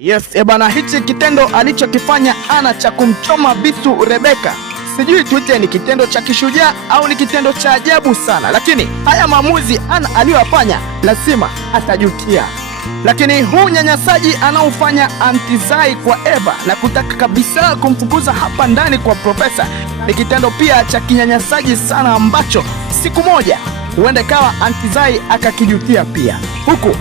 Yes, bana, hichi kitendo alichokifanya Ana cha kumchoma bisu Rebeka, sijui tuite ni kitendo cha kishujaa au ni kitendo cha ajabu sana, lakini haya maamuzi Ana aliyofanya lazima atajutia. Lakini huu nyanyasaji anaofanya Aunty Zai kwa Eva na kutaka kabisa kumfukuza hapa ndani kwa Profesa ni kitendo pia cha kinyanyasaji sana, ambacho siku moja huenda kawa Aunty Zai akakijutia pia. Huku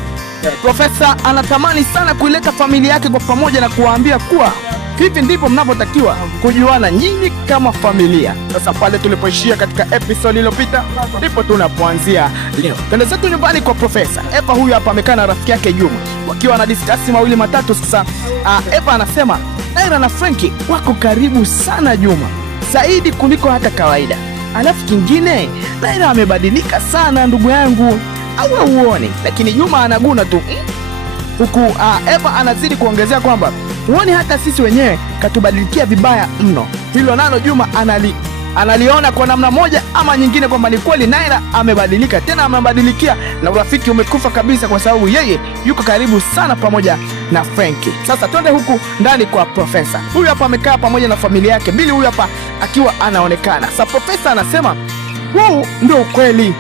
Profesa anatamani sana kuileta familia yake kwa pamoja na kuwaambia kuwa hivi ndivyo mnavyotakiwa kujuana nyinyi kama familia. Sasa pale tulipoishia katika episode iliyopita ndipo tunapoanzia leo. Twende zetu nyumbani kwa Profesa. Eva huyu hapa amekaa na rafiki yake Juma wakiwa na discuss mawili matatu. Sasa Eva anasema Naira na Frankie wako karibu sana Juma, zaidi kuliko hata kawaida. Alafu kingine, Naira amebadilika sana ndugu yangu, au uone. Lakini Juma anaguna tu huku Eva anazidi kuongezea kwamba uone hata sisi wenyewe katubadilikia vibaya mno. Hilo nalo Juma analiona kwa namna moja ama nyingine kwamba ni kweli Naira amebadilika, tena amebadilikia na urafiki umekufa kabisa, kwa sababu yeye yuko karibu sana pamoja na Frankie. Sasa twende huku ndani kwa Profesa. Huyu hapa amekaa pamoja na familia yake Billy, huyu hapa akiwa anaonekana. Sasa Profesa anasema huu ndio ukweli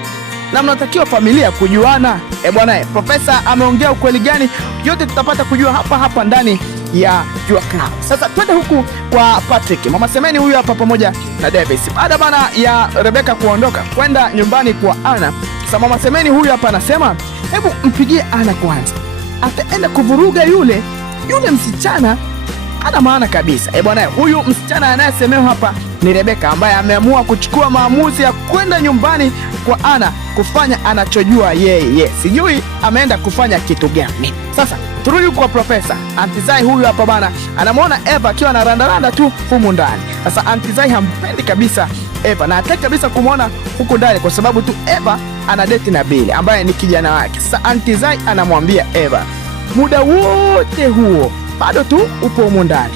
na mnatakiwa familia kujuana. Bwana, Profesa ameongea ukweli gani? Yote tutapata kujua hapa ndani ya Jua Kali. Sasa twende huku kwa Patrick. Mama Semeni huyu hapa pamoja na Davis. Baada bana ya Rebeka kuondoka kwenda nyumbani kwa Ana. Sasa Mama Semeni huyu hapa anasema hebu mpigie Ana kwanza, ataenda kuvuruga yule msichana. Ana maana kabisa. Bwana, huyu msichana anayesemewa hapa ni Rebeka, ambaye ameamua kuchukua maamuzi ya kwenda nyumbani kwa Ana kufanya anachojua yeye. Sijui ameenda kufanya kitu gani. Sasa turudi kwa Profesa. Aunty Zai huyu hapa bana anamwona Eva akiwa na randaranda tu humu ndani. Sasa Aunty Zai hampendi kabisa Eva na hataki kabisa kumwona huku ndani, kwa sababu tu Eva ana date na Billy ambaye ni kijana wake. Sasa Aunty Zai anamwambia Eva, muda wote huo bado tu upo humu ndani,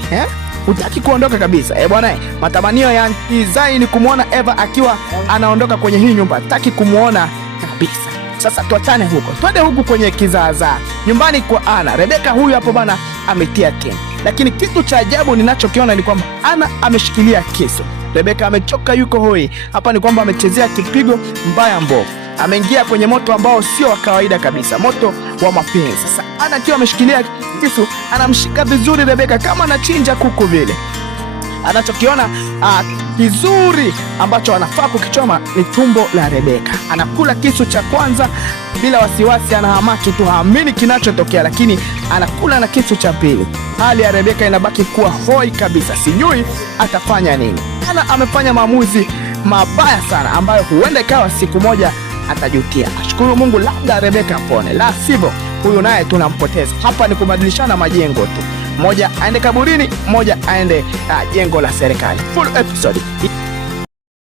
hutaki kuondoka kabisa. Bwana, matamanio ya Aunty Zai ni kumwona Eva akiwa anaondoka kwenye hii nyumba, hataki kumwona kabisa. Sasa tuachane huko, twende huku kwenye kizaazaa nyumbani kwa Ana. Rebeka huyu hapo bana ametia keni, lakini kitu cha ajabu ninachokiona ni kwamba Ana ameshikilia kisu. Rebeka amechoka, yuko hoi. Hapa ni kwamba amechezea kipigo mbaya mbovu, ameingia kwenye moto ambao sio wa kawaida kabisa, moto wa mapenzi. Sasa Ana akiwa ameshikilia kisu anamshika vizuri Rebeka kama anachinja kuku vile. Anachokiona kizuri ambacho anafaa kukichoma ni tumbo la Rebeka. Anakula kisu cha kwanza bila wasiwasi, anahamaki tu, haamini kinachotokea, lakini anakula na kisu cha pili. Hali ya Rebeka inabaki kuwa hoi kabisa, sijui atafanya nini. Ana amefanya maamuzi mabaya sana ambayo huenda ikawa siku moja atajutia. Ashukuru Mungu labda Rebeka apone, la sivyo huyu naye tunampoteza. Hapa ni kubadilishana majengo tu, mmoja aende kaburini, mmoja aende jengo la serikali. Full episode.